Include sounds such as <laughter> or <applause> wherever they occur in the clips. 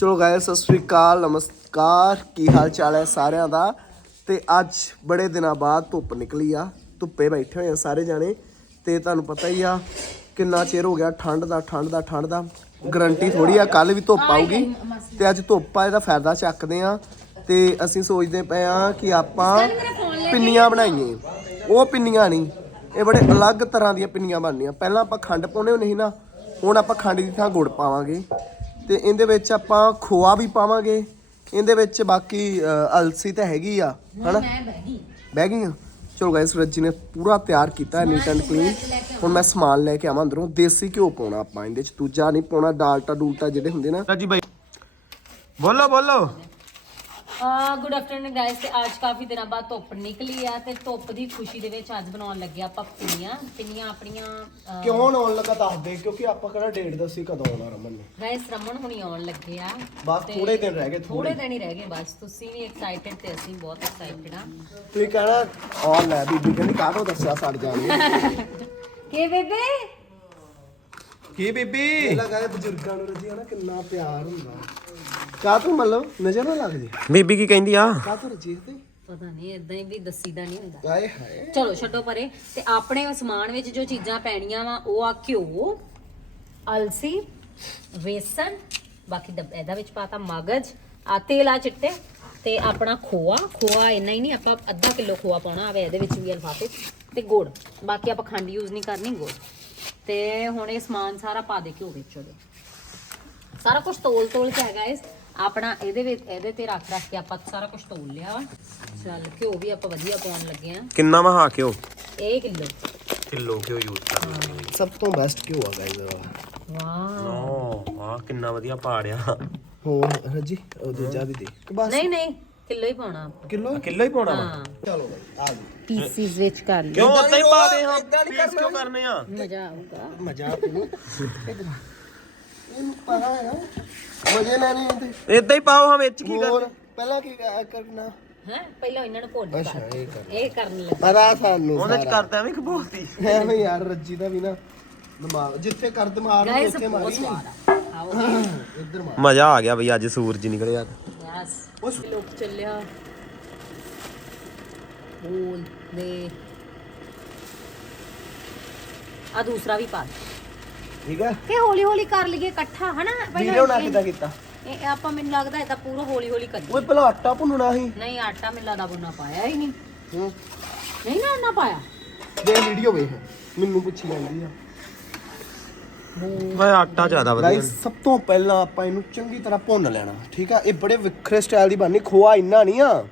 ਚਲੋ ਗਾਇਸ ਸਤਿ ਸ੍ਰੀ ਅਕਾਲ, ਨਮਸਕਾਰ, ਕੀ ਹਾਲ ਚਾਲ ਹੈ ਸਾਰਿਆਂ ਦਾ? ਤੇ ਅੱਜ ਬੜੇ ਦਿਨਾਂ ਬਾਅਦ ਧੁੱਪ ਨਿਕਲੀ ਆ। ਧੁੱਪੇ ਬੈਠੇ ਹੋਏ ਆ ਸਾਰੇ ਜਾਣੇ। ਤੇ ਤੁਹਾਨੂੰ ਪਤਾ ਹੀ ਆ, ਕਿੰਨਾ ਚਿਰ ਹੋ ਗਿਆ ਠੰਡ ਦਾ ਠੰਡ ਦਾ ਠੰਡ ਦਾ। ਗਰੰਟੀ ਥੋੜੀ ਆ ਕੱਲ ਵੀ ਧੁੱਪ ਆਊਗੀ। ਤੇ ਅੱਜ ਧੁੱਪ ਆ, ਇਹਦਾ ਫਾਇਦਾ ਚੱਕਦੇ ਆ। ਤੇ ਅਸੀਂ ਸੋਚਦੇ ਪਏ ਆ ਕਿ ਆਪਾਂ ਪਿੰਨੀਆਂ ਬਣਾਈਏ। ਉਹ ਪਿੰਨੀਆਂ ਨਹੀਂ, ਇਹ ਬੜੇ ਅਲੱਗ ਤਰ੍ਹਾਂ ਦੀਆਂ ਪਿੰਨੀਆਂ ਬਣਨੀਆਂ। ਪਹਿਲਾਂ ਆਪਾਂ ਖੰਡ ਪਾਉਣੇ ਹੁੰਦੇ ਸੀ ਨਾ, ਹੁਣ ਆਪਾਂ ਖੰਡ ਦੀ ਥਾਂ ਗੁੜ ਪਾਵਾਂਗੇ। ਤੇ ਇਹਦੇ ਵਿੱਚ ਆਪਾਂ ਖੋਆ ਵੀ ਪਾਵਾਂਗੇ। ਇਹਦੇ ਵਿੱਚ ਬਾਕੀ ਅ, ਅਲਸੀ ਤਾਂ ਹੈਗੀ ਆ ਹਨਾ? ਬਹਿ ਗਈਆਂ ਚਲੋ ਗਾਇਸ ਰੱਜੀ ਨੇ ਪੂਰਾ ਤਿਆਰ ਕੀਤਾ ਨੀਟ ਐਂਡ ਕਲੀਨ ਹੁਣ ਮੈਂ ਸਮਾਨ ਲੈ ਕੇ ਆਵਾਂ ਅੰਦਰੋਂ। ਦੇਸੀ ਘਿਓ ਪਾਉਣਾ ਆਪਾਂ ਇਹਦੇ ਚ ਦੂਜਾ ਨਹੀਂ ਪਾਉਣਾ ਡਾਲਟਾ ਡੂਲਟਾ ਜਿਹੜੇ ਹੁੰਦੇ ਨਾ। ਰਾਜੀ ਭਾਈ ਬੋਲੋ ਬੋਲੋ। ਗੁੱਡ ਆਫਟਰਨੂਨ ਗਾਇਸ ਤੇ ਅੱਜ ਕਾਫੀ ਦਿਨਾਂ ਬਾਅਦ ਧੁੱਪ ਨਿਕਲੀ ਆ ਤੇ ਧੁੱਪ ਦੀ ਖੁਸ਼ੀ ਦੇ ਵਿੱਚ ਅੱਜ ਬਣਾਉਣ ਲੱਗੇ ਆਪਾਂ ਪਿੰਨੀਆਂ। ਪਿੰਨੀਆਂ ਆਪਣੀਆਂ ਕਿਉਂ ਆਉਣ ਲੱਗਾ ਦੱਸ ਦੇ ਕਿਉਂਕਿ ਆਪਾਂ ਕਿਹੜਾ ਡੇਟ ਦੱਸੀ ਕਦੋਂ ਆਉਣਾ ਰਮਨ ਨੇ? ਗਾਇਸ ਰਮਨ ਹੁਣੀ ਆਉਣ ਲੱਗੇ ਆ ਬਸ ਤੇ ਥੋੜੇ ਦਿਨ ਰਹਿ ਗਏ ਥੋੜੇ ਦਿਨ ਹੀ ਰਹਿ ਗਏ ਬਸ ਤੁਸੀਂ ਵੀ ਐਕਸਾਈਟਡ ਤੇ ਅਸੀਂ ਬਹੁਤ ਐਕਸਾਈਟਡ ਆ। ਤੁਸੀਂ ਕਹਿਣਾ ਆ ਲੈ ਬੀਬੀ ਕਹਿੰਦੀ ਕਾਹਦੋਂ ਦੱਸਿਆ ਸੜ ਜਾਣਗੇ? ਕੀ ਬੇਬੇ? ਕੀ ਬੀਬੀ? ਇਹ ਲਗਾਏ ਬਜ਼ੁਰਗਾਂ ਨੂੰ ਰੱਜੀ ਹਨਾ ਕਿੰਨਾ ਪਿਆਰ ਹੁੰਦਾ। ਕਾ ਤੂੰ ਮਤਲਬ ਨਜ਼ਰ ਨਾ ਲੱਗ ਜੇ? ਬੀਬੀ ਕੀ ਕਹਿੰਦੀ ਆ? ਕਾ ਤੂੰ ਰੱਜੀ ਤੇ ਪਤਾ ਨਹੀਂ ਇਦਾਂ ਹੀ ਵੀ ਦੱਸੀਦਾ ਨਹੀਂ ਹੁੰਦਾ। ਆਏ ਹਾਏ। ਚਲੋ ਛੱਡੋ ਪਰੇ। ਤੇ ਆਪਣੇ ਸਮਾਨ ਵਿੱਚ ਜੋ ਚੀਜ਼ਾਂ ਪੈਣੀਆਂ ਵਾ ਉਹ ਆ ਘਿਓ ਅਲਸੀ ਵੇਸਣ ਬਾਕੀ ਡੱਬ- ਇਹਦਾ ਵਿੱਚ ਪਾਤਾ ਮਗਜ ਆ ਤੇਲ ਆ ਚਿੱਟੇ ਤੇ ਆਪਣਾ ਖੋਆ। ਖੋਆ ਇੰਨਾ ਹੀ ਨਹੀਂ ਆਪਾਂ ਅੱਧਾ ਕਿਲੋ ਖੋਆ ਪਾਉਣਾ ਆਵੇ ਇਹਦੇ ਵਿੱਚ ਵੀ ਅਲਫਾਫੇ 'ਚ ਤੇ ਗੁੜ। ਬਾਕੀ ਆਪਾਂ ਖੰਡ ਯੂਜ਼ ਨਹੀਂ ਕਰਨੀ ਗੁੜ। ਤੇ ਹੁਣ ਇਹ ਸਮਾਨ ਸਾਰਾ ਪਾ ਦੇ ਘਿਓ ਵਿੱਚ ਉਹਦੇ। ਸਾਰਾ ਕੁਝ ਤੋਲ ਤੋਲ ਕੇ ਹੈਗਾ ਇਸ। ਆਪਣਾ ਇਹਦੇ ਵਿੱਚ ਇਹਦੇ ਤੇ ਰੱਖ ਰੱਖ ਕੇ ਆਪਾਂ ਸਾਰਾ ਕੁਝ ਤੋਲ ਲਿਆ ਵਾ। ਚੱਲ ਘਿਓ ਵੀ ਆਪਾਂ ਵਧੀਆ ਪਾਉਣ ਲੱਗੇ ਆ। ਕਿੰਨਾ ਮਹਾ ਕਿਉ ਇਹ ਕਿਲੋ। ਕਿਲੋ ਕਿਉ ਯੂਜ਼ ਕਰਨਾ ਸਭ ਤੋਂ ਬੈਸਟ ਕਿਉਂ ਆ ਗਾਇਸ ਵਾਹ। ਓ ਆ ਕਿੰਨਾ ਵਧੀਆ ਪਾੜਿਆ। ਹੋਰ ਰੱਜੀ ਉਹ ਦੂਜਾ ਵੀ ਦੇ ਬਸ? ਨਹੀਂ ਨਹੀਂ ਕਿਲੋ ਹੀ ਪਾਉਣਾ ਆਪਾਂ। ਕਿਲੋ? ਕਿਲੋ ਹੀ ਪਾਉਣਾ ਵਾ। ਹਾਂ। ਚਲੋ ਬਾਈ ਆ ਜੀ ਪੀਸਿਸ ਵਿੱਚ ਕਰ ਲਈ। ਕਿਉਂ ਉੱਤੇ ਹੀ ਪਾ ਦੇ ਹਾਂ। ਨੀ ਪੀਸ ਕਿਉਂ ਕਰਨੇ। ਆ? ਮਜ਼ਾ ਆਊਗਾ। ਮਜ਼ਾ ਤੈਨੂੰ <laughs> ਇਹਨੂੰ ਪਤਾ ਹੈ ਨਾ ਮਜ਼ੇ ਲੈਣੇ ਤੇ ਏਦਾਂ ਹੀ ਪਾਓ ਹਾਂ ਵਿੱਚ ਕੀ ਹੋਰ ਕਰ ਪਹਿਲਾਂ ਕੀ ਕਰ- ਕਰਨਾ? ਹੈ? ਪਹਿਲਾਂ ਇਹਨਾਂ ਨੂੰ ਭੁੱਜ ਅੱਛਾ ਕਰ ਇਹ ਕਰ ਇਹ ਕਰਨ ਲੱਗਾ। ਪਤਾ ਸਾਨੂੰ ਉਹਦੇ ਚ ਸਾਰਾ। ਕਰਦਾ ਵੀ ਖਬੋਤੀ ਐਵੇਂ ਯਾਰ ਰੱਜੀ ਦਾ ਵੀ ਨਾ ਦਿਮਾਗ ਜਿੱਥੇ ਕਰ ਦਿਮਾਗ ਨੂੰ ਗਾਇਸ ਉੱਥੇ ਬਹੁਤ ਮਾਰੀ ਸਵਾਦ ਆ। ਆਓ। <clears throat> ਇੱਧਰ ਮਾਰ। ਮਜ਼ਾ ਆ ਗਿਆ ਬਈ ਅੱਜ ਸੂਰਜ ਨਿਕਲਿਆ। ਯਸ ਲੋਕ ਚੱਲਿਆ। ਬੋਲ ਦੇ। ਆ ਦੂਸਰਾ ਵੀ ਪਾ ਦੇ। ਠੀਕ ਹੈ? ਕਿ ਹੌਲੀ ਹੌਲੀ ਕਰ ਲਈਏ ਇਕੱਠਾ ਹਨਾ? ਵੀਡੀਓ ਨਾ ਕਿਦਾਂ ਕੀਤਾ? ਇਹ ਇਹ ਆਪਾਂ ਮੈਨੂੰ ਲੱਗਦਾ ਇਹ ਤਾਂ ਪੂਰਾ ਹੌਲੀ ਹੌਲੀ ਕਰੀਏ। ਓਏ ਪਹਿਲਾਂ ਆਟਾ ਭੁੰਨਣਾ ਸੀ। ਨਹੀਂ ਆਟਾ ਮੈਨੂੰ ਲੱਗਦਾ ਬੁੰਨਾ ਪਾਇਆ ਹੀ ਨਹੀਂ। ਹੂੰ। ਨਹੀਂ ਨਾ ਨਾ ਪਾਇਆ? ਦੇ ਵੀਡੀਓ ਵੇਖ ਮੈਨੂੰ ਪੁੱਛੀ ਜਾਂਦੀ ਆ। ਓਏ ਆਟਾ ਜ਼ਿਆਦਾ ਵਧੀਆ ਗਾਇਸ ਸਭ ਤੋਂ ਪਹਿਲਾਂ ਆਪਾਂ ਇਹਨੂੰ ਚੰਗੀ ਤਰ੍ਹਾਂ ਭੁੰਨ ਲੈਣਾ ਠੀਕ ਆ? ਇਹ ਬੜੇ ਵਿਖਰੇ ਸਟਾਈਲ ਦੀ ਬਣਨੀ ਖੋਆ ਇੰਨਾ ਨਹੀਂ ਆ।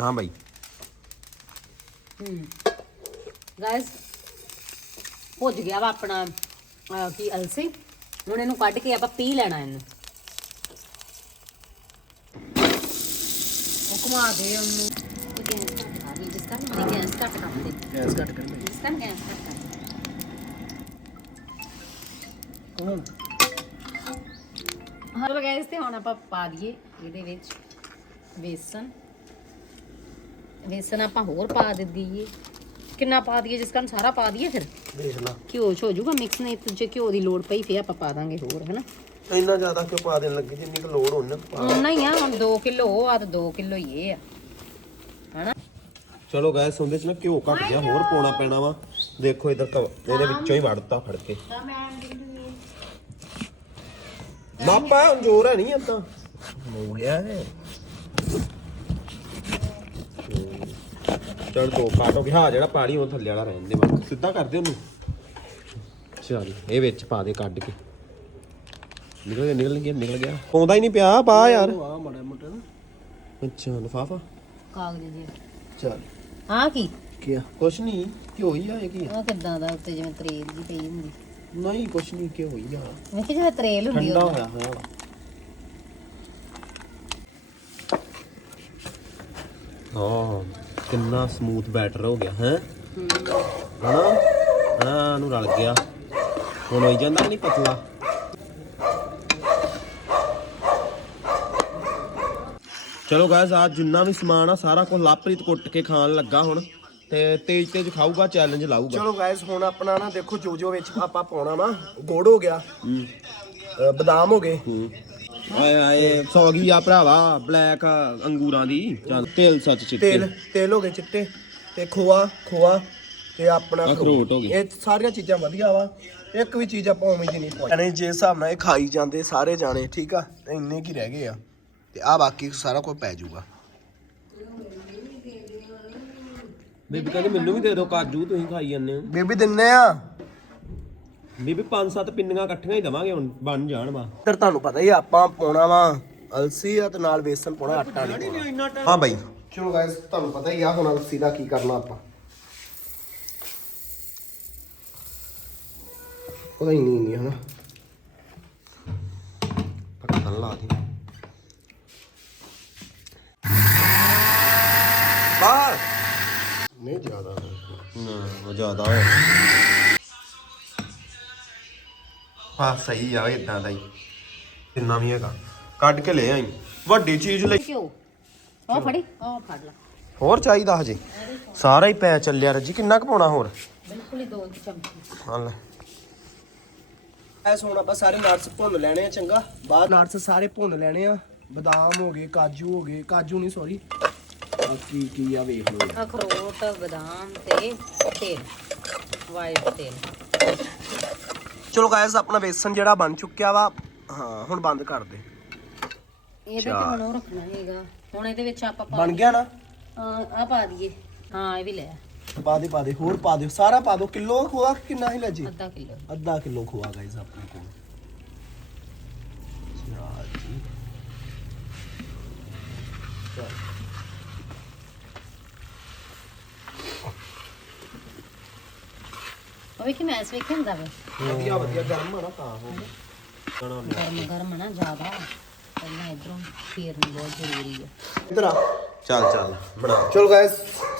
ਹਾਂ ਬਾਈ। ਹੂੰ। ਗਾਇਸ ਭੁੱਜ ਗਿਆ ਵਾ ਆਪਣਾ ਅਹ, ਕੀ ਅਲਸੀ? ਹੁਣ ਇਹਨੂੰ ਕੱਢ ਕੇ ਆਪਾਂ ਪੀ ਲੈਣਾ ਇਹਨੂੰ। ਉਹ ਘੁਮਾ ਦੇ ਉਹਨੂੰ। ਗੈਸ ਘੱਟ ਕਰ ਲਈ ਜਿਸ ਕਾਰਨ ਮੇਰੀ ਗੈਸ ਘੱਟ ਕਰ ਦੇ ਗੈਸ ਕੱਟ ਕਰ ਜਿਸ ਕਾਰਨ ਗੈਸ ਘੱਟ ਕਰ ਦੇ ਹੁਣ ਚਲੋ ਗਾਇਸ ਤੇ ਹੁਣ ਆਪਾਂ ਪਾ ਦਈਏ ਇਹਦੇ ਵਿੱਚ ਵੇਸਣ ਵੇਸਣ ਆਪਾਂ ਹੋਰ ਪਾ ਦਈਏ। ਕਿੰਨਾ ਪਾ ਦਈਏ? ਜਿਸ ਕਾਰਨ ਸਾਰਾ ਪਾ ਦਈਏ ਫਿਰ। ਦੇਖ ਲਾ। ਘਿਓ ਚ ਹੋ ਜਾਊਗਾ ਮਿਕਸ ਨਹੀਂ ਤੇ ਜੇ ਘਿਓ ਦੀ ਲੋੜ ਪਈ ਫੇਰ ਆਪਾਂ ਪਾ ਦਾਂਗੇ ਹੋਰ ਹਨਾ? ਇੰਨਾ ਜ਼ਿਆਦਾ ਕਿਉਂ ਪਾ ਦੇਣ ਲੱਗੀ ਜਿੰਨੀ ਕੁ ਲੋੜ ਉਹਨਾਂ ਪਾ ਹੀ ਆ ਹੁਣ 2 ਕਿਲੋ ਉਹ ਆ ਤੇ 2 ਕਿਲੋ ਹੀ ਇਹ ਆ। ਹਨਾ? ਚਲੋ ਗਾਇਸ ਉਹਦੇ ਚ ਨਾ ਘਿਓ ਘੱਟ ਗਿਆ ਹੋਰ ਪਾਉਣਾ ਪੈਣਾ ਵਾ। ਦੇਖੋ ਇਧਰ ਇਹਦੇ ਵਿੱਚੋਂ ਹੀ ਵੜਤਾ ਫੜ ਕੇ ਮਾਪਾ ਜ਼ੋਰ ਹੈ ਨਹੀਂ ਏਦਾਂ? ਹੋ ਗਿਆ ਹੈ ਚਲ ਦੋ ਕਾਟੋ ਗਿਆ ਹਾਂ ਜਿਹੜਾ ਪਾਣੀ ਉਹ ਥੱਲੇ ਵਾਲਾ ਰਹਿਣ ਦੇ ਬਸ ਸਿੱਧਾ ਕਰ ਦੇ ਉਹਨੂੰ। ਚਲ ਇਹ ਵਿੱਚ ਪਾ ਦੇ ਕੱਢ ਕੇ। ਨਿਕਲ ਗਿਆ ਨਿਕਲ ਗਿਆ ਨਿਕਲ ਗਿਆ। ਪਾਉਂਦਾ ਹੀ ਨਹੀਂ ਪਿਆ ਪਾ ਯਾਰ। ਆ ਮਾੜਾ ਮੋਟਾ ਨਾ। ਅੱਛਾ ਲਫਾਫਾ। ਕਾਗਜ਼ ਜੀ ਚੱਲ। ਆ ਕੀ? ਕੀ ਆ ਕੁਛ ਨਹੀਂ ਘਿਓ ਹੀ ਆ ਇਹ ਕੀ ਆ? ਉਹ ਕਿੱਦਾਂ ਦਾ ਉੱਤੇ ਜਿਵੇਂ ਤਰੇਲ ਜੀ ਪਈ ਹੁੰਦੀ। ਨਹੀਂ ਕੁਛ ਨਹੀਂ ਘਿਓ ਹੀ ਆ। ਮੈਂ ਕਿ ਜਿਵੇਂ ਤਰੇਲ ਹੁੰਦੀ ਠੰਡਾ ਹੋਇਆ ਹੋਇਆ ਹਾਂ। ਕਿੰਨਾ ਸਮੂਥ ਬੈਟਰ ਹੋ ਗਿਆ ਹੈ? ਹਣਾ ਹਣਾ ਨੂੰ ਰਲ ਗਿਆ। ਹੁਣ ਹੋਈ ਜਾਂਦਾ ਨਹੀਂ ਪਤਲਾ। ਚਲੋ ਗਾਇਸ ਆ ਜਿੰਨਾ ਵੀ ਸਮਾਨ ਆ ਸਾਰਾ ਕੁਝ ਲਾਪਰੀਤ ਕੁੱਟ ਕੇ ਖਾਣ ਲੱਗਾ ਹੁਣ। ਤੇ ਤੇਜ ਤੇਜ ਖਾਊਗਾ ਚੈਲੰਜ ਲਾਊਗਾ। ਚਲੋ ਗਾਇਸ ਹੁਣ ਆਪਣਾ ਨਾ ਦੇਖੋ ਜੋ ਜੋ ਵਿੱਚ ਆਪਾਂ ਪਾਉਣਾ ਵਾ ਗੁੜ ਹੋ ਗਿਆ ਬਦਾਮ ਹੋ ਗਏ ਆਏ ਆਏ ਸੌਗੀ ਆ ਭਰਾਵਾ ਬਲੈਕ ਅੰਗੂਰਾਂ ਦੀ। ਚੱਲ ਤੇਲ ਸੱਚ ਚਿੱਟੇ। ਤੇਲ ਤੇਲ ਹੋ ਗਏ ਚਿੱਟੇ ਤੇ ਖੋਆ ਖੋਆ ਤੇ ਆਪਣਾ ਅਖਰੋਟ ਹੋ ਗਏ। ਇਹ ਸਾਰੀਆਂ ਚੀਜ਼ਾਂ ਵਧੀਆ ਵਾ। ਇੱਕ ਵੀ ਚੀਜ਼ ਆਪਾਂ ਉਵੇਂ ਦੀ ਨਹੀਂ ਪਾਈ ਜੇ ਹਿਸਾਬ ਨਾਲ ਇਹ ਖਾਈ ਜਾਂਦੇ ਸਾਰੇ ਜਾਣੇ ਠੀਕ ਆ? ਤੇ ਇੰਨੇ ਕੀ ਰਹਿ ਗਏ ਆ? ਤੇ ਆ ਬਾਕੀ ਸਾਰਾ ਕੁਝ ਪੈ ਜਾਊਗਾ। ਬੀਬੀ ਕਹਿੰਦੀ ਮੈਨੂੰ ਵੀ ਦੇ ਦਿਓ ਕਾਜੂ ਤੁਸੀਂ ਖਾਈ ਜਾਂਦੇ ਹੋ। ਬੇਬੀ ਦਿੰਨੇ ਆ। ਬੀਬੀ ਪੰਜ ਸੱਤ ਪਿੰਨੀਆਂ ਇਕੱਠੀਆਂ ਹੀ ਦਵਾਂਗੇ ਹੁਣ ਬਣ ਜਾਣ ਵਾ। ਫਿਰ ਤੁਹਾਨੂੰ ਪਤਾ ਹੀ ਆ, ਆਪਾਂ ਪਾਉਣਾ ਵਾ ਅਲਸੀ ਆ ਤੇ ਨਾਲ ਵੇਸਣ ਪਾਉਣਾ ਆਟਾ ਨਹੀਂ ਪਾਉਣਾ। ਹਾਂ ਬਾਈ। ਚਲੋ ਗਾਇਸ ਤੁਹਾਨੂੰ ਪਤਾ ਹੀ ਆ ਹੁਣ ਅਲਸੀ ਦਾ ਕੀ ਕਰਨਾ ਆਪਾਂ। ਉਹਦਾ ਹੀ ਨਹੀਂ ਨਹੀਂ ਹਨਾ ਢੱਕਣ ਲਾ ਦੀ ਬਾਹਰ। ਨਹੀਂ ਜ਼ਿਆਦਾ। ਨਾ ਉਹ ਜ਼ਿਆਦਾ ਹੋਇਆ। ਹਾਂ ਸਹੀ ਆ ਇਦਾਂ ਦਾ ਹੀ। ਇੰਨਾ ਵੀ ਹੈਗਾ। ਕੱਢ ਕੇ ਲੈ ਆਈ। ਵੱਡੀ ਚੀਜ਼ ਲਈ ਘਿਓ ਉਹ ਫੜੀ। ਉਹ ਫੜ ਲੈ। ਹੋਰ ਚਾਹੀਦਾ ਹਜੇ? ਸਾਰਾ ਹੀ ਪੈ ਚੱਲਿਆ ਰੱਜੀ। ਕਿੰਨਾ ਕੁ ਪਾਉਣਾ ਹੋਰ? ਬਿਲਕੁਲ ਹੀ ਦੋ ਚਮਚੇ। ਹਾਂ ਲੈ। ਐਸ ਹੁਣ ਆਪਾਂ ਸਾਰੇ ਨਟਸ ਭੁੰਨ ਲੈਣੇ ਆ ਚੰਗਾ। ਬਾਅਦ ਨਟਸ ਸਾਰੇ ਭੁੰਨ ਲੈਣੇ ਆ। ਬਦਾਮ ਹੋ ਗਏ ਕਾਜੂ ਹੋ ਗਏ। ਕਾਜੂ ਨਹੀਂ ਸੌਰੀ ਕੀ ਕੀ ਆ ਵੇਖ ਲਓ। ਅਖਰੋਟ ਬਦਾਮ ਤੇ ਤੇਲ। ਵਾਈਟ ਤੇਲ। ਚਲੋ ਗਾਇਸ ਆਪਣਾ ਵੇਸਣ ਜਿਹੜਾ ਬਣ ਚੁੱਕਿਆ ਵਾ ਹਾਂ ਹੁਣ ਬੰਦ ਕਰ ਦੇ। ਇਹਦੇ ਤੇ ਹੁਣ ਉਹ ਰੱਖਣਾ ਹੈਗਾ। ਹੁਣ ਇਹਦੇ ਵਿੱਚ ਆਪਾਂ ਪਾ ਬਣ ਗਿਆ ਨਾ? ਆ ਪਾ ਦਈਏ। ਹਾਂ ਇਹ ਵੀ ਲੈ ਪਾ ਦੇ ਪਾ ਦੇ ਹੋਰ ਪਾ ਦਿਓ। ਸਾਰਾ ਪਾ ਦਿਓ। ਕਿਲੋ ਖੋਆ ਕਿੰਨਾ ਹੀ ਅੱਧਾ ਕਿਲੋ। ਅੱਧਾ ਕਿਲੋ ਖੋਆ ਗਾਇਸ ਆਪਣੇ ਕੋਲ ਚਲੋ ਜੀ ਉਹ ਵੀ ਕਿ ਮੈਸ ਵੇਖਿਆ ਹੁੰਦਾ ਵੇ। ਵਧੀਆ ਵਧੀਆ ਗਰਮ ਆ ਨਾ ਤਾਂ ਹੋ ਗਰਮ ਗਰਮ ਨਾ ਜ਼ਿਆਦਾ। ਪਹਿਲਾਂ ਇਧਰੋਂ ਫੇਰਨੀ ਬਹੁਤ ਜ਼ਰੂਰੀ ਹੈ ਇਧਰ ਆ। ਚੱਲ ਚੱਲ ਬਣਾ। ਚਲੋ ਗਾਇਸ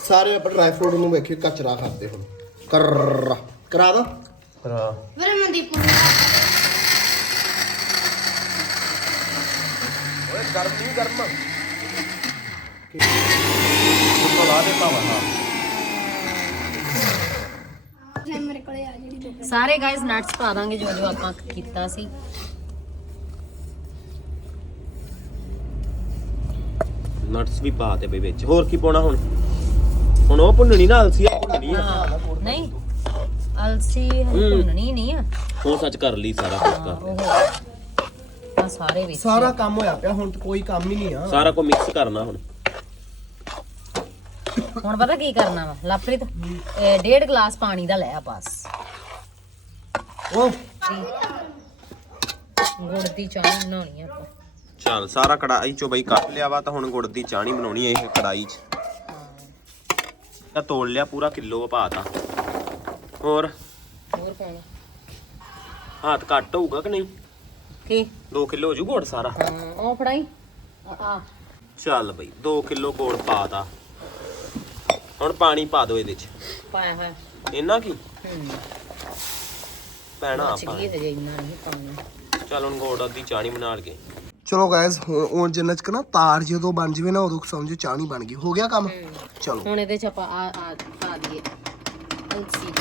ਸਾਰੇ ਆਪਾਂ ਡਰਾਈ ਫਰੂਟ ਨੂੰ ਵੇਖੇ ਕਚਰਾ ਕਰਦੇ ਹੁਣ। ਕਰ। ਕਰਾ ਦੋ। ਭਰਾ ਓਏ ਗਰਮ ਨਹੀਂ ਗਰਮ ਲਾ ਦੇ ਭਾਵਾ ਹਾਂ। ਸਾਰੇ ਗਾਇਸ ਨਟਸ ਪਾ ਦਾਂਗੇ ਜੋ ਜੋ ਆਪਾਂ ਕੀਤਾ ਸੀ। ਨਟਸ ਵੀ ਪਾ ਤੇ ਬਈ ਵਿੱਚ। ਹੋਰ ਕੀ ਪਾਉਣਾ ਹੁਣ? ਹੁਣ ਉਹ ਭੁੰਨਣੀ ਨਾ ਅਲਸੀ ਆ ਭੁੰਨਣੀ ਆ। ਹਾਂ ਨਹੀਂ। ਅਲਸੀ ਭੁੰਨਣੀ ਨਹੀਂ ਆ। ਉਹ ਸੱਚ ਕਰ ਲਈ ਸਾਰਾ ਕੁਝ ਹਾਂ, ਕਰ ਉਹ ਆ ਸਾਰੇ ਵਿੱਚ ਸਾਰਾ ਕੰਮ ਹੋਇਆ ਪਿਆ ਹੁਣ ਤਾਂ ਕੋਈ ਕੰਮ ਹੀ ਨਹੀਂ ਆ। ਸਾਰਾ ਕੁਝ ਮਿਕਸ ਕਰਨਾ ਹੁਣ। ਹੁਣ ਪਤਾ ਕੀ ਕਰਨਾ ਵਾ? ਲਵਪ੍ਰੀਤ ਇਹ ਡੇਢ ਗਲਾਸ ਪਾਣੀ ਦਾ ਲੈ ਆ ਬਸ। ਉਹ ਗੁੜ ਦੀ ਚਾਹ ਬਣਾਉਣੀ ਆ ਆਪਾਂ। ਚੱਲ ਸਾਰਾ ਕੜਾਈ ਚੋਂ ਬਈ ਕੱਟ ਲਿਆ ਵਾ ਤਾਂ ਹੁਣ ਗੁੜ ਦੀ ਚਾਣੀ ਬਣਾਉਣੀ ਹੈ ਇਹ ਕੜਾਈ 'ਚ। ਤਾਂ ਤੋੜ ਲਿਆ ਪੂਰਾ ਕਿਲੋ ਪਾਤਾ ਹੋਰ? ਹੋਰ ਪਾਉਣਾ ਹੱਥ ਘੱਟ ਹੋਊਗਾ ਕਿ ਨਹੀਂ? ਕੀ? 2 ਕਿਲੋ ਹੋ ਜੂ ਗੁੜ ਸਾਰਾ। ਹਾਂ ਉਹ ਫੜਾਈ। ਆ ਚੱਲ ਬਈ 2 ਕਿਲੋ ਗੁੜ ਪਾਤਾ ਹੁਣ ਪਾਣੀ ਪਾ ਦਿਓ ਇਹਦੇ 'ਚ। ਪਾਇਆ ਹੋਇਆ। ਇੰਨਾ ਕੀ? ਹੂੰ। ਪੈਣਾ ਬਚ ਆਪਾਂ ਗਈ ਹਜੇ ਇੰਨਾ ਨਹੀਂ ਪਾਉਣਾ। ਚੱਲ ਹੁਣ ਗੁੜ ਦੀ ਚਾਣੀ ਬਣਾ ਲਈਏ ਚਲੋ ਗਾਇਸ ਹੁਣ ਜਿੰਨਾ ਚਿਰ ਨਾ ਤਾਰ ਜਦੋਂ ਬਣ ਜਵੇ ਨਾ ਉਦੋਂ ਸਮਝੋ ਚਾਹ ਨਹੀਂ ਬਣ ਗਈ। ਹੋ ਗਿਆ ਕੰਮ? ਚਲੋ। ਹੁਣ ਇਹਦੇ ਚ ਆਪਾਂ ਆ ਆ ਪਾ ਦਈਏ। ਅਲਸੀ।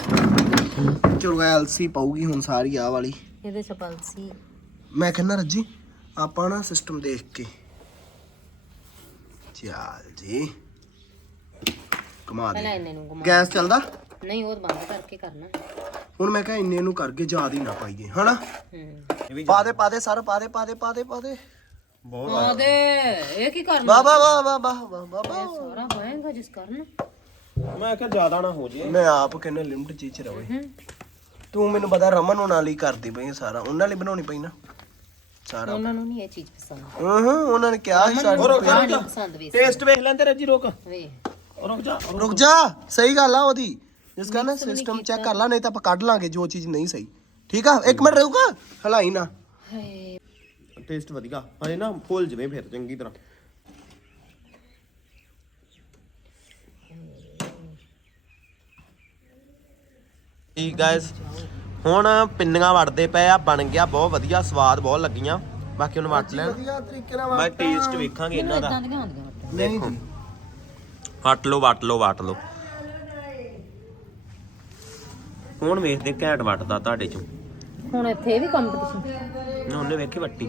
ਚਲੋ ਗਾਇਸ ਅਲਸੀ ਪਾਉਗੀ ਹੁਣ ਸਾਰੀ ਆ ਵਾਲੀ। ਇਹਦੇ ਚ ਆਪਾਂ ਅਲਸੀ। ਮੈਂ ਕਹਿੰਦਾ ਰੱਜੀ ਆਪਾਂ ਨਾ ਸਿਸਟਮ ਦੇਖ ਕੇ। ਚੱਲ ਜੀ। ਕਮਾ ਪਹਿਲਾਂ ਦੇ ਇੰਨੇ ਨੂੰ ਘੁਮਾ ਗੈਸ ਚੱਲਦਾ? ਨਹੀਂ ਉਹ ਬੰਦ ਕਰਕੇ ਕਰਨਾ। ਹੁਣ ਮੈਂ ਕਿਹਾ ਇੰਨੇ ਨੂੰ ਕਰਕੇ ਜ਼ਿਆਦਾ ਹੀ ਨਾ ਪਾਈਏ ਹਨਾ? ਹੂੰ। ਪਾ ਦੇ ਪਾ ਦੇ ਸਰ ਪਾ ਦੇ ਪਾ ਦੇ ਪਾ ਦੇ ਪਾ ਦੇ। ਬਹੁਤ ਆ ਦੇ ਇਹ ਕੀ ਕਰਨਾ? ਵਾਹ ਵਾਹ ਵਾਹ ਵਾਹ ਵਾਹ ਵਾਹ ਵਾਹ ਸਾਰਾ ਹੋਏਗਾ ਜਿਸ ਕਰਨ? ਮੈਂ ਕਿਹਾ ਜ਼ਿਆਦਾ ਨਾ ਹੋ ਜੇ ਮੈਂ ਆਪ ਕਹਿੰਦਾ ਲਿਮਟ ਚੀਜ਼ ਚ ਰਵੇ। ਤੂੰ ਮੈਨੂੰ ਪਤਾ ਰਮਨ ਉਹਨਾਂ ਲਈ ਕਰਦੀ ਪਈ ਸਾਰਾ। ਉਹਨਾਂ ਲਈ ਬਣਾਉਣੀ ਪਈ ਨਾ। ਸਾਰਾ। ਉਹਨਾਂ ਨੂੰ ਨਹੀਂ ਇਹ ਚੀਜ਼ ਪਸੰਦ। ਹਾਂ ਹਾਂ ਉਹਨਾਂ ਨੇ ਕਿਹਾ ਸੀ ਸਾਡੇ ਰੁਕ ਜਾ, ਆਹ ਰੁਕ ਨਹੀਂ ਜਾ ਪਸੰਦ ਵੀ ਟੇਸਟ ਵੇਖ ਲੈਂਦੇ ਰੱਜੀ ਰੁਕ। ਵੇ ਰੁਕ ਜਾ ਰੁਕ ਜਾ। ਸਹੀ ਗੱਲ ਆ ਉਹਦੀ। ਜਿਸ ਕਾ ਨਾ ਸਿਸਟਮ ਚੈੱਕ ਕਰ ਲਾ ਨਹੀਂ ਤਾਂ ਆਪਾਂ ਕੱਢ ਲਾਂਗੇ ਜੋ ਚੀਜ਼ ਨਹੀਂ ਸਹੀ। ਠੀਕ ਆ? ਇੱਕ ਮਿੰਟ ਰੁਕ ਹਲਾਈ ਨਾ। ਹਾਏ। ਟੇਸਟ ਵਧੀਆ। ਹਜੇ ਨਾ ਫੁੱਲ ਜਵੇ ਫਿਰ ਚੰਗੀ ਤਰ੍ਹਾਂ। ਠੀਕ ਗਾਇਸ ਹੁਣ ਪਿੰਨੀਆਂ ਵੜਦੇ ਪਏ ਆ ਬਣ ਗਿਆ ਬਹੁਤ ਵਧੀਆ ਸਵਾਦ ਬਹੁਤ ਲੱਗੀਆਂ। ਬਾਕੀ ਉਹਨੂੰ ਵਟ ਲੈਣ। ਵਧੀਆ ਤਰੀਕੇ ਨਾਲ ਮੈਂ ਟੇਸਟ ਵੇਖਾਂਗੇ ਇਹਨਾਂ ਦਾ। ਨਹੀਂ ਜੀ। ਵਟ ਲਓ ਵਟ ਲਓ ਵਟ ਲਓ। ਹੁਣ ਵੇਖਦੇ ਘੈਂਟ ਵਟਦਾ ਤੁਹਾਡੇ ਚੋਂ? ਹੁਣ ਇੱਥੇ ਵੀ ਕੰਪੀਟੀਸ਼ਨ ਨਾ ਉਹਨੇ ਵੇਖੀ ਵੱਟੀ?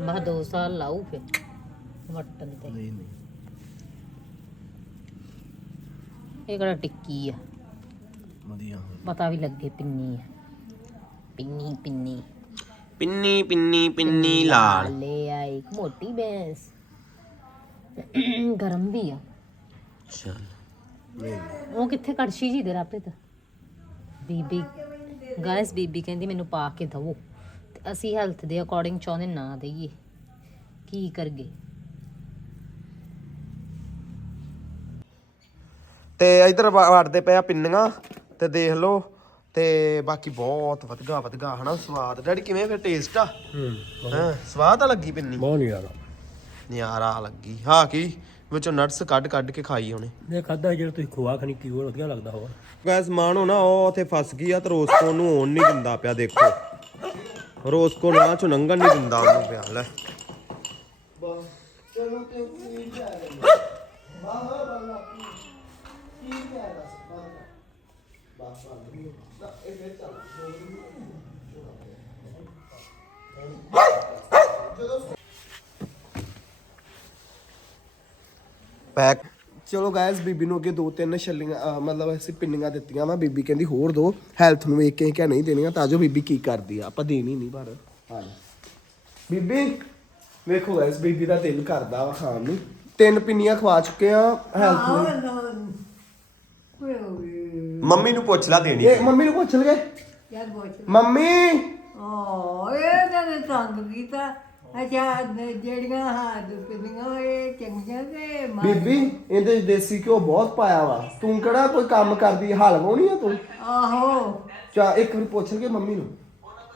ਮੈਂ 2 ਸਾਲ ਲਾਉ ਫਿਰ ਵਟਣ ਤੇ। ਨਹੀਂ ਨਹੀਂ। ਇਹ ਕਿਹੜਾ ਟਿੱਕੀ ਆ? ਵਧੀਆ। ਪਤਾ ਵੀ ਲੱਗੇ ਪਿੰਨੀ ਆ। ਪਿੰਨੀ ਪਿੰਨੀ। ਪਿੰਨੀ ਪਿੰਨੀ ਪਿੰਨੀ ਲਾਲ। ਲੈ ਆਈ ਇੱਕ ਮੋਟੀ ਬੈਂਸ ਗਰਮ ਵੀ ਆ। ਚਲ। ਉਹ ਕਿੱਥੇ ਕੜਛੀ ਜੀ ਦੇ ਰਾਪੇ ਤਾਂ? ਬੀਬੀ ਗਾਇਸ ਬੀਬੀ ਕਹਿੰਦੀ ਮੈਨੂੰ ਪਾ ਕੇ ਦਵੋ। ਤੇ ਅਸੀਂ ਹੈਲਥ ਦੇ ਅਕੋਰਡਿੰਗ ਚਾਹੁੰਦੇ ਨਾ ਦਈਏ। ਕੀ ਕਰਗੇ? ਤੇ ਇਧਰ ਵੜਦੇ ਪਿਆ ਪਿੰਨੀਆਂ ਤੇ ਦੇਖ ਲਓ ਤੇ ਬਾਕੀ ਬਹੁਤ ਵਧਗਾ ਵਧਗਾ ਹਨਾ ਸਵਾਦ। ਡੈਡੀ ਕਿਵੇਂ ਫਿਰ ਟੇਸਟ ਆ? ਹਾਂ ਸਵਾਦ ਆ ਲੱਗੀ ਪਿੰਨੀ। ਬਹੁਤ ਯਾਰ ਨਿਆਰਾ ਲੱਗੀ। ਹਾਂ ਕੀ? ਵਿੱਚੋਂ ਨਟਸ ਕੱਢ ਕੱਢ ਕੇ ਖਾਈ ਉਹਨੇ। ਇਹ ਖਾਦਾ ਜਿਹੜਾ ਤੁਸੀਂ ਖੋਆ ਖਣੀ ਕੀ ਹੋਰ ਵਧੀਆ ਲੱਗਦਾ ਹੋਰ? ਗੈਸ ਮਾਣੋ ਨਾ ਉਹ ਉੱਥੇ ਫਸ ਗਈ ਆ ਤੇ ਰੋਸਕੋ ਨੂੰ ਹੋਣ ਨਹੀਂ ਦਿੰਦਾ ਪਿਆ ਦੇਖੋ। ਰੋਸਕੋ ਨਾ ਚੋਂ ਲੰਘਣ ਨਹੀਂ ਦਿੰਦਾ ਉਹਨੂੰ ਪਿਆ ਲੈ। ਪੈਕ ਚਲੋ ਗਾਇਸ ਬੀਬੀ ਨੂੰ ਅੱਗੇ ਦੋ ਤਿੰਨ ਛੱਲੀਆਂ ਅਹ ਮਤਲਬ ਅਸੀਂ ਪਿੰਨੀਆਂ ਦਿੱਤੀਆਂ ਵਾ। ਬੀਬੀ ਕਹਿੰਦੀ ਹੋਰ ਦੋ ਹੈਲਥ ਨੂੰ ਵੇਖ ਕੇ ਕਿਹਾ ਨਹੀਂ ਦੇਣੀਆਂ ਤਾਂ ਜੋ ਬੀਬੀ ਕੀ ਕਰਦੀ ਆ। ਆਪਾਂ ਦੇਣੀ ਨਹੀਂ ਪਰ। ਹਾਂ ਬੀਬੀ ਵੇਖੋ ਗਾਇਸ ਬੀਬੀ ਦਾ ਦਿਲ ਕਰਦਾ ਵਾ ਖਾਣ ਨੂੰ। ਤਿੰਨ ਪਿੰਨੀਆਂ ਖਵਾ ਚੁੱਕੇ ਆ ਹੈਲਥ ਨੂੰ। ਮੰਮੀ ਨੂੰ ਪੁੱਛ ਲਾ ਦੇਣੀ ਇਹ ਮੰਮੀ ਨੂੰ ਪੁੱਛ ਲਗੇ। ਯਾਰ ਬੋਚ ਮੰਮੀ। ਓ ਇਹ ਤਾਂ ਨੇ ਤੰਗ ਕੀਤਾ। ਅੱਛਾ ਨ- ਜਿਹੜੀਆਂ ਹੱਥ ਪਿੰਨੀਆਂ ਇਹ ਚੰਗੀਆਂ ਤੇ ਬੀਬੀ ਇਹਦੇ 'ਚ ਦੇਸੀ ਘਿਓ ਬਹੁਤ ਪਾਇਆ ਵਾ। ਤੂੰ ਕਿਹੜਾ ਕੋਈ ਕੰਮ ਕਰਦੀ ਹਲ ਵਾਉਣੀ ਆ ਤੂੰ? ਆਹੋ। ਚਾ ਇੱਕ ਵਾਰੀ ਪੁੱਛ ਲਗੇ ਮੰਮੀ ਨੂੰ।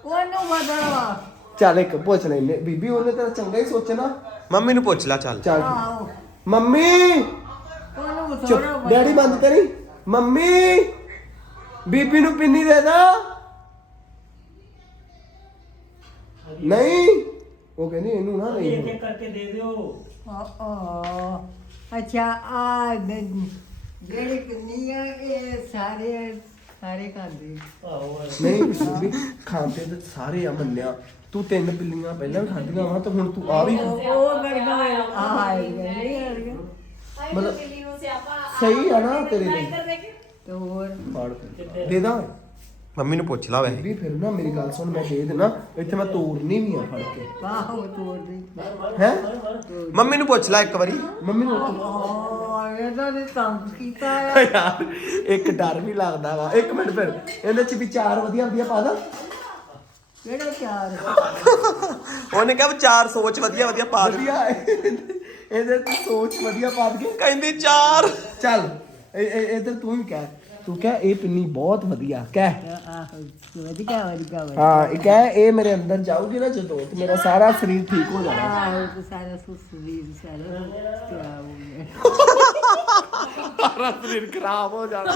ਉਹਨੂੰ ਬਦਲਵਾ ਚੱਲ ਇੱਕ ਪੁੱਛ ਲੈਨੇ ਬੀਬੀ ਉਹਨੇ ਤੇਰਾ ਚੰਗਾ ਹੀ ਸੋਚਣਾ। ਮੰਮੀ ਨੂੰ ਪੁੱਛ ਲਾ ਚੱਲ। ਚੱਲ। ਆਹੋ। ਮੰਮੀ! ਉਹਨੂੰ ਚੁੱਪ ਥੋੜਾ ਡੈਡੀ ਬੰਦ ਕਰੀ। ਮੰਮੀ! ਬੀਬੀ ਨੂੰ ਪਿੰਨੀ ਦੇ ਦਾ। ਨਹੀਂ। ਉਹ ਕਹਿੰਦੀ ਇਹਨੂੰ ਨਾ ਨਹੀਂ ਕਰਕੇ ਦੇ ਦਿਓ। ਆ ਅੱਛਾ ਆ ਜਿਹੜੀ ਪਿੰਨੀਆਂ ਇਹ ਸਾਰੇ ਸਾਰੇ ਖਾਂਦੇ ਆਹੋ ਨਹੀਂ ਬੀਬੀ ਖਾਂਦੇ ਤੇ ਸਾਰੇ ਆ ਮੰਨਿਆ। ਤੂੰ ਤਿੰਨ ਪਿੱਲੀਆਂ ਪਹਿਲਾਂ ਵੀ ਖਾਧੀਆਂ ਵਾ ਤੇ ਹੁਣ ਤੂੰ ਆ ਵੀ ਖਾ। ਉਹ ਉਹ ਕਰਦਾ ਆ ਨਹੀਂ ਆ ਰਿਹਾ ਮਤਲਬ ਸਹੀ ਆ ਨਾ ਤੇਰੇ ਲਈ। ਤੇ ਹੋਰ? ਫੜ ਫਿਰ। ਦੇ ਦਾਂ। ਮੰਮੀ ਨੂੰ ਪੁੱਛ ਲਾ ਵੈਸੇ। ਵੀ ਫਿਰ ਨਾ ਮੇਰੀ ਗੱਲ ਸੁਣ ਮੈਂ ਦੇ ਦੇਣਾ ਇੱਥੇ ਮੈਂ ਤੋੜਨੀ ਵੀ ਆ ਫੜ ਕੇ। ਆਹੋ ਤੋੜ ਦੇ ਹੈ? ਮੰਮੀ ਨੂੰ ਪੁੱਛ ਲਾ ਇੱਕ ਵਾਰੀ। ਮੰਮੀ ਨੂੰ ਆ ਇਹਦਾ ਨੇ ਤੰਗ ਕੀਤਾ ਆ। ਯਾਰ ਇੱਕ ਡਰ ਵੀ ਲੱਗਦਾ ਵਾ। ਇੱਕ ਮਿੰਟ ਫਿਰ ਇਹਦੇ ਚ ਵੀ ਚਾਰ ਵਧੀਆ ਵਧੀਆ ਪਾ ਦਾਂ। ਕਿਹੜਾ ਚਾਰ? ਉਹਨੇ ਕਿਹਾ ਵੀ ਚਾਰ ਸੋਚ ਵਧੀਆ ਵਧੀਆ ਪਾ ਦੇ। ਵਧੀਆ ਇਹਦੇ ਚ ਸੋਚ ਵਧੀਆ ਪਾ ਕੇ ਕਹਿੰਦੀ ਚਾਰ। ਚੱਲ ਇਹ- ਇਹ- ਇੱਧਰ ਤੂੰ ਵੀ ਕਹਿ। ਤੂੰ ਕਹਿ ਇਹ ਪਿੰਨੀ ਬਹੁਤ ਵਧੀਆ ਕਹਿ। ਆਹੋ ਵਧੀਆ ਵਧੀਆ ਵਧੀਆ ਹਾਂ ਇਹ ਕਹਿ ਇਹ ਮੇਰੇ ਅੰਦਰ ਜਾਊਗੀ ਨਾ ਜਦੋਂ ਤੇ ਮੇਰਾ ਸਾਰਾ ਸਰੀਰ ਠੀਕ ਹੋ ਜਾਣਾ। ਆਹੋ ਤੇ ਸਾਰਾ ਸੁਸਰੀ ਸਾਰਾ ਕਿਆ ਹੋ ਗਿਆ ਸਾਰਾ ਸਰੀਰ ਖਰਾਬ ਹੋ ਜਾਣਾ।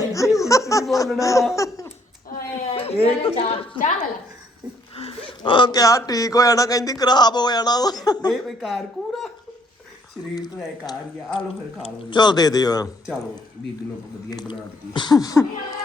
ਨਹੀਂ ਬੋਲਣਾ? ਇਹ ਚਾਹ ਚਾਹ ਲੈ ਲੈ। ਉਹ ਕਿਹਾ ਠੀਕ ਹੋ ਜਾਣਾ ਕਹਿੰਦੀ ਖਰਾਬ ਹੋ ਜਾਣਾ। ਨਹੀਂ ਕੋਈ ਕਾਰ ਕੂਰਾ ਸਰੀਰ ਤੋਂ ਇਹ ਕਾਰ ਹੀ ਆ ਆ ਲੋ ਫਿਰ ਖਾ ਲਓ ਜੀ। ਚੱਲ ਦੇ ਦਿਓ ਚਲੋ ਬੀਬੀ ਨੂੰ ਆਪਾਂ ਵਧੀਆ ਹੀ ਬਣਾ ਦਿੱਤੀ <laughs>